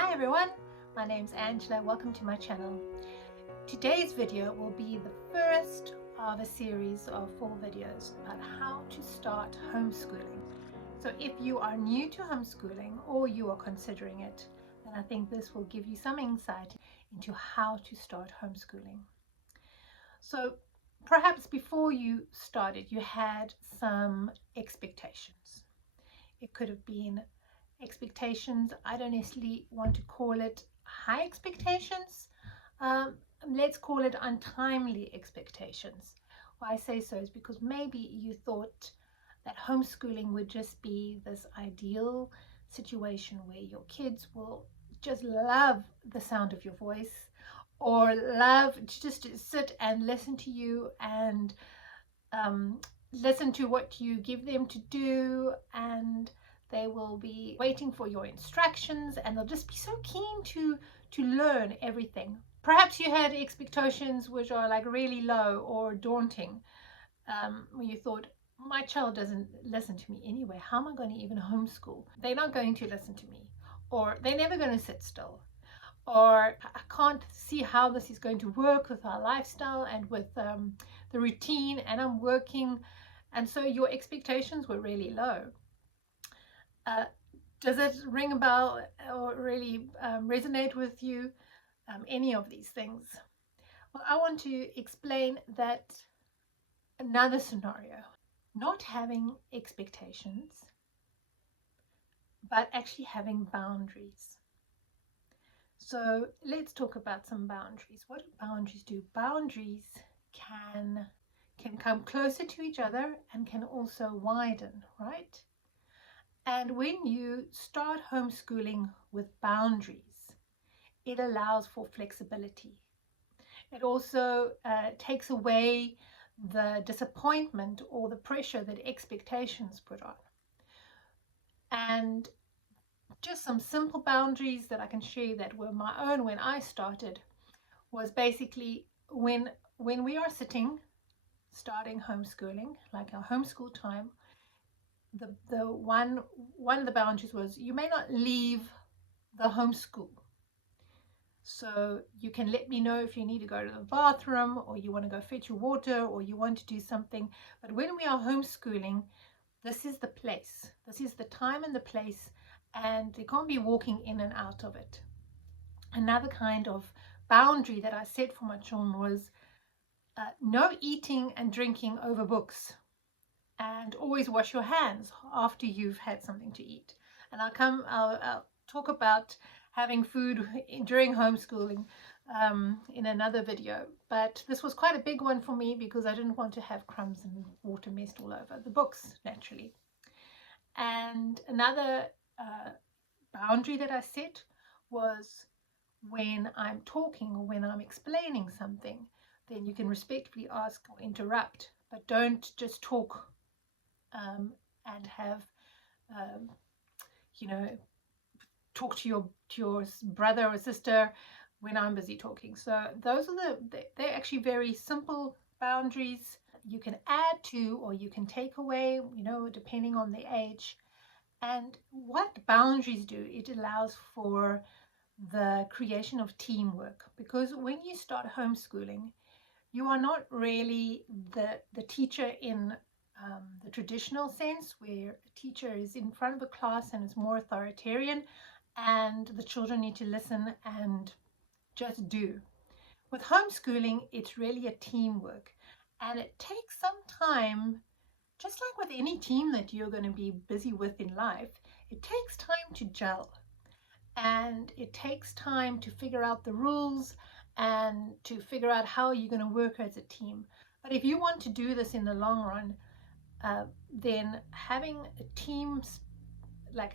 Hi everyone, my name's Angela. Welcome to my channel. Today's video will be the first of a series of 4 videos about how to start homeschooling. So if you are new to homeschooling or you are considering it, then I think this will give you some insight into how to start homeschooling. So perhaps before you started, you had some expectations. It could have been expectations. I don't necessarily want to call it high expectations. Let's call it untimely expectations. Why I say so is because maybe you thought that homeschooling would just be this ideal situation where your kids will just love the sound of your voice or love just to sit and listen to you and listen to what you give them to do, and they will be waiting for your instructions and they'll just be so keen to learn everything. Perhaps you had expectations which are like really low or daunting, when you thought, my child doesn't listen to me anyway, how am I going to even homeschool? They're not going to listen to me, or they're never going to sit still, or I can't see how this is going to work with our lifestyle and with the routine, and I'm working. And so your expectations were really low. Does it ring a bell or really resonate with you, any of these things? Well, I want to explain that another scenario, not having expectations, but actually having boundaries. So let's talk about some boundaries. What do boundaries do? Boundaries can come closer to each other and can also widen, right? And when you start homeschooling with boundaries, it allows for flexibility. It also takes away the disappointment or the pressure that expectations put on. And just some simple boundaries that I can share that were my own when I started was basically when we are starting homeschooling, like our homeschool time, the one of the boundaries was you may not leave the homeschool. So you can let me know if you need to go to the bathroom, or you want to go fetch your water, or you want to do something. But when we are homeschooling, this is the place. This is the time and the place, and you can't be walking in and out of it. Another kind of boundary that I set for my children was no eating and drinking over books. And always wash your hands after you've had something to eat. And I'll talk about having food during homeschooling in another video. But this was quite a big one for me because I didn't want to have crumbs and water messed all over the books, naturally. And another boundary that I set was when I'm talking or when I'm explaining something, then you can respectfully ask or interrupt, but don't just talk and have talk to your brother or sister when I'm busy talking. So those are they're actually very simple boundaries. You can add to or you can take away, depending on the age. And what boundaries do, it allows for the creation of teamwork, because when you start homeschooling, you are not really the teacher in the traditional sense, where a teacher is in front of a class and is more authoritarian and the children need to listen and just do. With homeschooling, it's really a teamwork, and it takes some time, just like with any team that you're going to be busy with in life. It takes time to gel, and it takes time to figure out the rules and to figure out how you're going to work as a team. But if you want to do this in the long run, then having a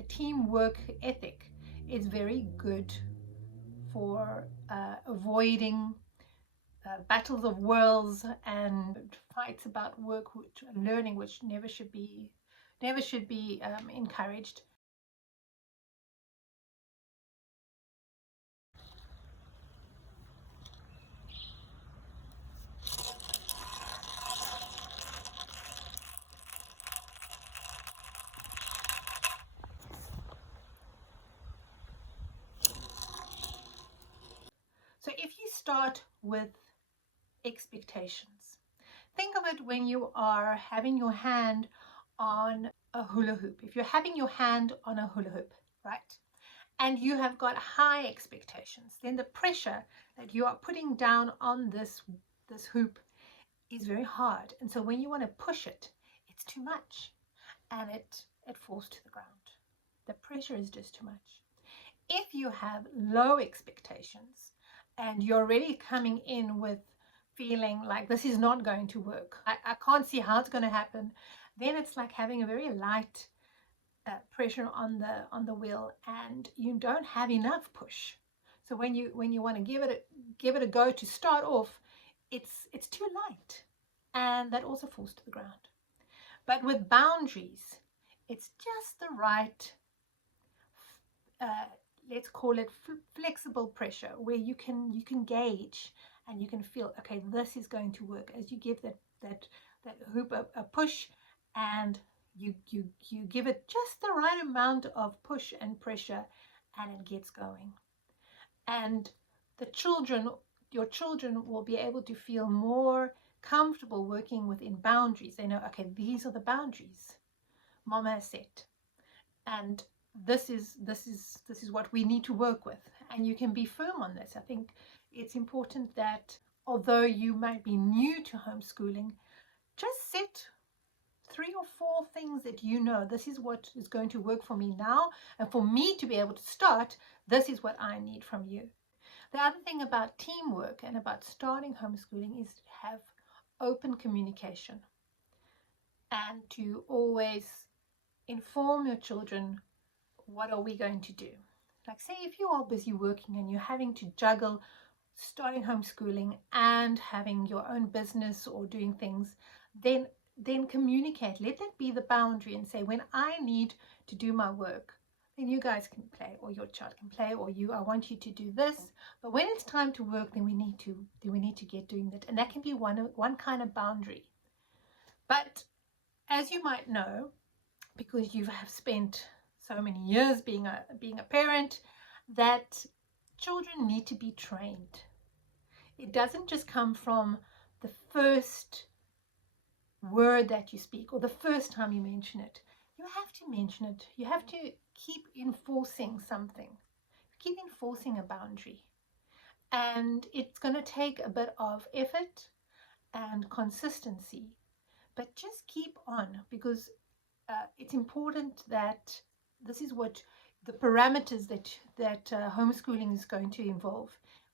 teamwork ethic is very good for avoiding battles of wills and fights about work and learning, which never should be encouraged. start with expectations. Think of it when you are having your hand on a hula hoop. If you're having your hand on a hula hoop, right, and you have got high expectations, then the pressure that you are putting down on this hoop is very hard. And so when you want to push it, it's too much and it falls to the ground. The pressure is just too much. If you have low expectations and you're already coming in with feeling like this is not going to work, I can't see how it's going to happen, then it's like having a very light pressure on the wheel, and you don't have enough push. So when you want to give it a go to start off, it's too light, and that also falls to the ground. But with boundaries, it's just the right let's call it flexible pressure, where you can gauge and you can feel, okay, this is going to work, as you give that hoop a push, and you give it just the right amount of push and pressure, and it gets going. And your children will be able to feel more comfortable working within boundaries. They know, okay, these are the boundaries Mama has set, and this is what we need to work with, and you can be firm on this. I think it's important that although you might be new to homeschooling, just set 3 or 4 things that you know, this is what is going to work for me now, and for me to be able to start, this is what I need from you. The other thing about teamwork and about starting homeschooling is to have open communication and to always inform your children, what are we going to do? Like, say if you are busy working and you're having to juggle starting homeschooling and having your own business or doing things, then communicate. Let that be the boundary, and say, when I need to do my work, then you guys can play, or your child can play, or I want you to do this, but when it's time to work, then we need to get doing that. And that can be one kind of boundary. But as you might know, because you have spent so many years being a parent, that children need to be trained. It doesn't just come from the first word that you speak or the first time you mention it. You have to mention it. You have to keep enforcing something. Keep enforcing a boundary. And it's going to take a bit of effort and consistency, but just keep on, because it's important that this is what the parameters that homeschooling is going to involve,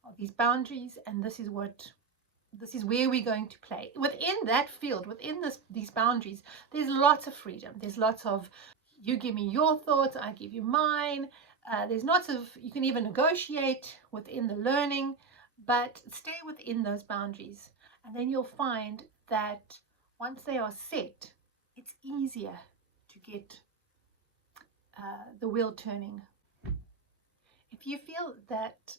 are these boundaries, and this is where we're going to play. Within that field, within these boundaries, there's lots of freedom. There's lots of, you give me your thoughts, I give you mine. There's lots of, you can even negotiate within the learning, but stay within those boundaries. And then you'll find that once they are set, it's easier to get the wheel turning. If you feel that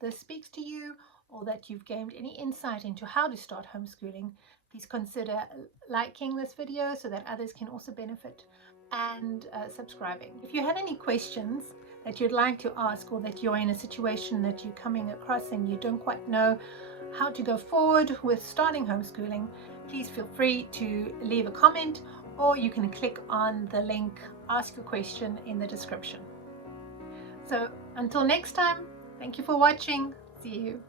this speaks to you, or that you've gained any insight into how to start homeschooling, please consider liking this video so that others can also benefit, and subscribing. If you have any questions that you'd like to ask, or that you're in a situation that you're coming across and you don't quite know how to go forward with starting homeschooling, please feel free to leave a comment, or you can click on the link Ask a Question in the description. So until next time, thank you for watching. See you.